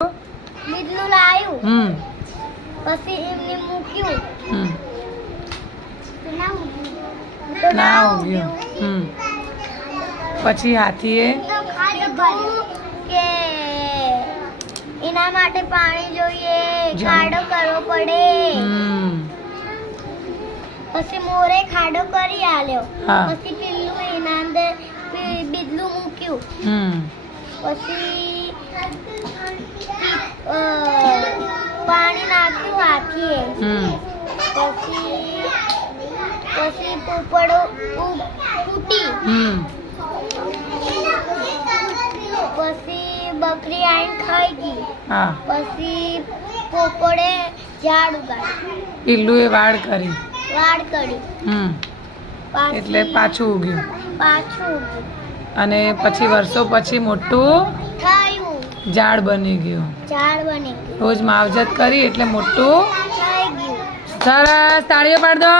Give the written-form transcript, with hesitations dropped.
બીજલું લાવ્યું પછી એમને મૂક્યું તો ના ઉગ્યું પછી હાથીએ કે એના માટે પાણી જોઈએ, ખાડો કરવો પડે. પછી મોરે ખાડો કરી આલ્યો. પછી પેલું એના અંદર બીજલું મૂક્યું. પછી પાણી નાખ્યું હાથીએ. પછી પોપડો ફૂટી. પછી બકરી આઈને ખાઈ ગઈ. પછી પોપડે ઝાડ ઉગાડ્યું. પિલ્લુએ વાડ કરી એટલે પાછું ઉગ્યું. અને પછી વર્ષો પછી મોટું થયું, ઝાડ બની ગયું. ઝાડ બની ગયું, રોજ માવજત કરી એટલે મોટું થઈ ગયું. સરસ, તાળીઓ પાડ દો.